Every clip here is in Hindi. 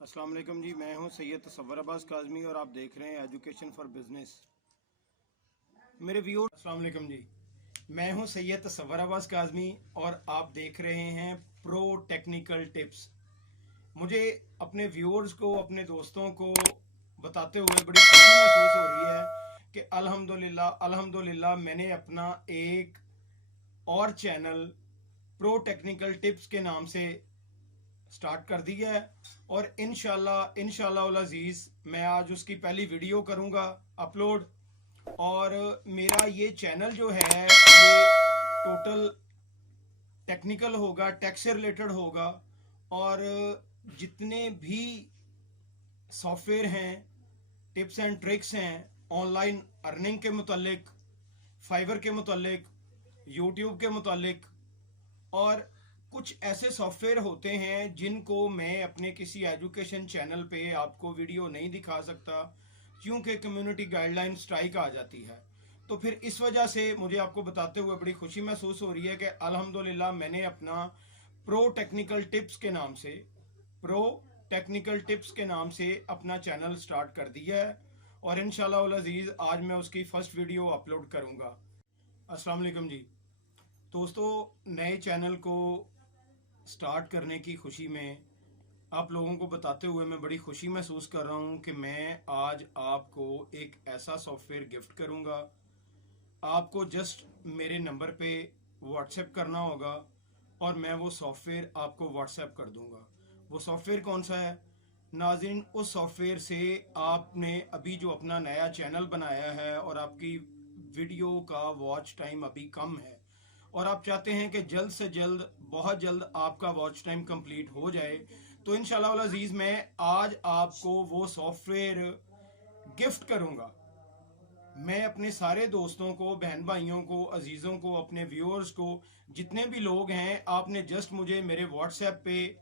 अस्सलाम वालेकुम जी। मैं हूं सैयद तसव्वुर अब्बास काज़मी और आप देख रहे हैं एजुकेशन फॉर बिजनेस। मेरे व्यूअर्स, अस्सलाम वालेकुम जी। मैं हूं सैयद तसव्वुर अब्बास काज़मी और आप देख रहे हैं प्रो टेक्निकल टिप्स। मुझे अपने व्यूअर्स को, अपने दोस्तों को बताते हुए बड़ी खुशी महसूस हो रही है कि अल्हम्दुलिल्लाह मैंने अपना एक और चैनल प्रो टेक्निकल टिप्स के नाम से स्टार्ट कर दी है और इंशाल्लाह अजीज मैं आज उसकी पहली वीडियो करूंगा अपलोड। और मेरा ये चैनल जो है ये टोटल टेक्निकल होगा, टेक से रिलेटेड होगा और जितने भी सॉफ्टवेयर हैं, टिप्स एंड ट्रिक्स हैं, ऑनलाइन अर्निंग के मुतालिक, फाइवर के मुतालिक, यूट्यूब के मुतालिक और कुछ ऐसे सॉफ्टवेयर होते हैं जिनको मैं अपने किसी एजुकेशन चैनल पे आपको वीडियो नहीं दिखा सकता क्योंकि कम्युनिटी गाइडलाइन स्ट्राइक आ जाती है। तो फिर इस वजह से मुझे आपको बताते हुए बड़ी खुशी महसूस हो रही है कि अल्हम्दुलिल्लाह मैंने अपना प्रो टेक्निकल टिप्स के नाम से प्रो टेक्निकल टिप्स के नाम से अपना चैनल स्टार्ट कर दिया है और इंशाल्लाह अजीज आज मैं उसकी फर्स्ट वीडियो अपलोड करूंगा। अस्सलाम वालेकुम जी दोस्तों, नए चैनल को स्टार्ट करने की खुशी में आप लोगों को बताते हुए मैं बड़ी खुशी महसूस कर रहा हूं कि मैं आज आपको एक ऐसा सॉफ्टवेयर गिफ्ट करूंगा। आपको जस्ट मेरे नंबर पे व्हाट्सएप करना होगा और मैं वो सॉफ्टवेयर आपको व्हाट्सएप कर दूंगा। वो सॉफ्टवेयर कौन सा है नाज़रीन? उस सॉफ्टवेयर से आपने अभी जो अपना नया चैनल बनाया है और आपकी वीडियो का वॉच टाइम अभी कम है और आप चाहते हैं कि जल्द से जल्द, बहुत जल्द आपका वॉच टाइम कंप्लीट हो जाए, तो इंशाल्लाह अजीज मैं आज आपको वो सॉफ्टवेयर गिफ्ट करूंगा। मैं अपने सारे दोस्तों को, बहन भाइयों को, अजीजों को, अपने व्यूअर्स को, जितने भी लोग हैं, आपने जस्ट मुझे मेरे व्हाट्सएप पे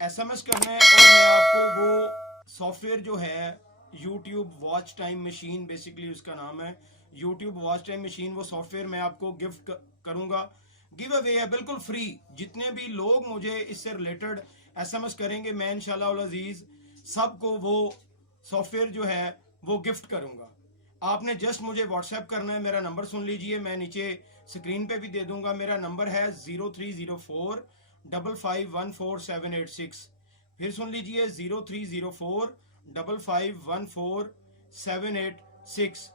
एसएमएस करना है और मैं आपको वो सॉफ्टवेयर जो है YouTube watch time machine, basically उसका नाम है यूट्यूब वॉच टाइम मशीन, वो सॉफ्टवेयर मैं आपको गिफ्ट करूंगा। गिव अवे है, बिल्कुल फ्री। जितने भी लोग मुझे इससे रिलेटेड एसएमएस करेंगे मैं इंशाल्लाह अजीज सबको वो सॉफ्टवेयर जो है वो गिफ्ट करूंगा। आपने जस्ट मुझे व्हाट्सएप करना है। मेरा नंबर सुन लीजिए, मैं नीचे स्क्रीन पे भी दे दूंगा। मेरा नंबर है 03045514 786। फिर सुन लीजिए 03045514 786।